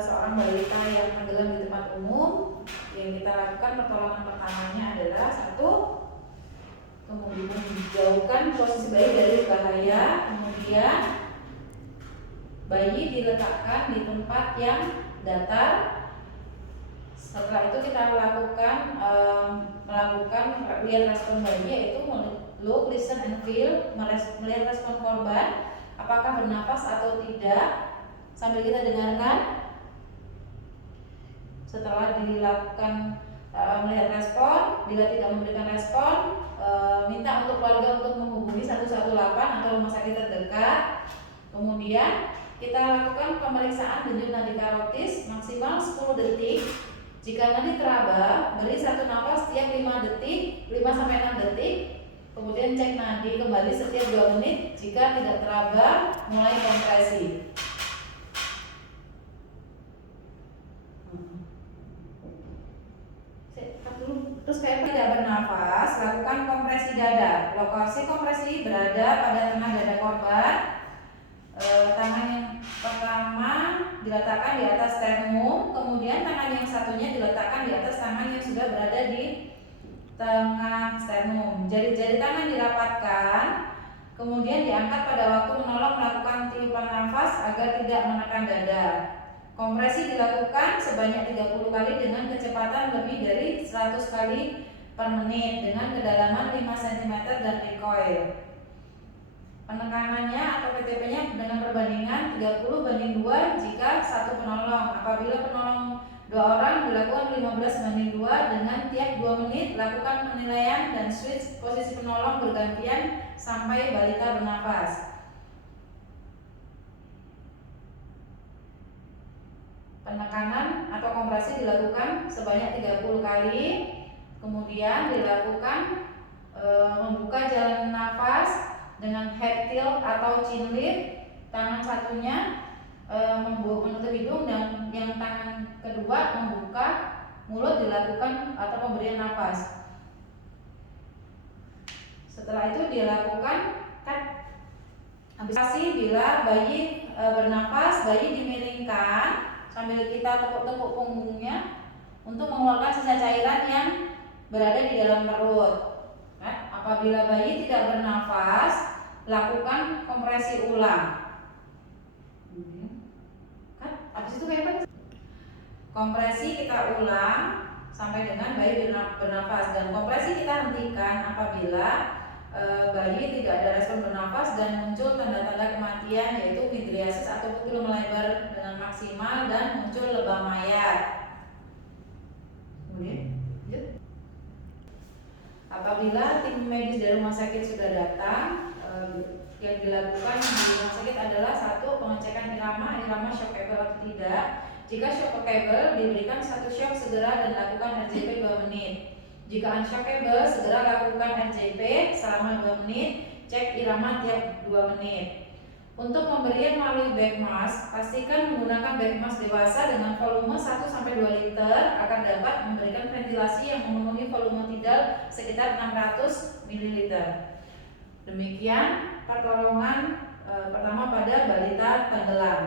seorang balita yang tenggelam di tempat umum. Yang kita lakukan pertolongan pertamanya adalah satu, menjauhkan posisi bayi dari bahaya. Kemudian bayi diletakkan di tempat yang datar. Setelah itu kita melakukan lihat respon bayi, yaitu look, listen, and feel, melihat respon korban apakah bernafas atau tidak sambil kita dengarkan. Setelah dilakukan melihat respon, bila tidak memberikan respon, minta untuk keluarga untuk menghubungi 118 atau rumah sakit terdekat. Kemudian kita lakukan pemeriksaan denyut nadi karotis maksimal 10 detik. Jika nadi teraba, beri satu nafas setiap 5 detik, 5-6 detik. Kemudian cek nadi kembali setiap 2 menit. Jika tidak teraba, mulai kompresi. Terus kayak tidak bernafas, lakukan kompresi dada. Lokasi kompresi berada pada tengah dada korban. Tangan yang pertama diletakkan di atas sternum, kemudian tangan yang satunya diletakkan di atas tangan yang sudah berada di tengah sternum. Jari-jari tangan dirapatkan, kemudian diangkat pada waktu menolong melakukan tiupan nafas agar tidak menekan dada. Kompresi dilakukan sebanyak 30 kali dengan kecepatan lebih dari 100 kali per menit dengan kedalaman 5 cm dan recoil. Penekanan atau PTP-nya dengan perbandingan 30:2 jika satu penolong. Apabila penolong 2 orang dilakukan 15:2 dengan tiap 2 menit lakukan penilaian dan switch posisi penolong bergantian sampai balita bernafas. Penekanan atau kompresi dilakukan sebanyak 30 kali. Kemudian dilakukan membuka jalan nafas dengan head tilt atau chin lift. Tangan satunya menutup hidung dan yang tangan kedua membuka mulut, dilakukan atau pemberian nafas. Setelah itu dilakukan habisasi. Bila bayi bernafas, bayi dimiringkan sambil kita tepuk-tepuk punggungnya untuk mengeluarkan sisa cairan yang berada di dalam perut. Apabila bayi tidak bernafas, lakukan kompresi ulang. Habis itu kayak apa? Kompresi kita ulang sampai dengan bayi bernafas, dan kompresi kita hentikan apabila bayi tidak ada respon bernafas dan muncul tanda-tanda kematian, yaitu midriasis atau pupil melebar dengan maksimal dan muncul lebam mayat. Kemudian apabila tim medis dari rumah sakit sudah datang, yang dilakukan di rumah sakit adalah satu, pengecekan irama shockable atau tidak. Jika shockable, diberikan satu shock segera dan lakukan RJP 2 menit. Jika unshockable, segera lakukan RJP selama 2 menit, cek irama tiap 2 menit. Untuk pemberian melalui bag mask, pastikan menggunakan bag mask dewasa dengan volume 1-2 liter agar dapat memberikan ventilasi yang memenuhi volume tidal sekitar 600 ml. Demikian pertolongan pertama pada balita tenggelam.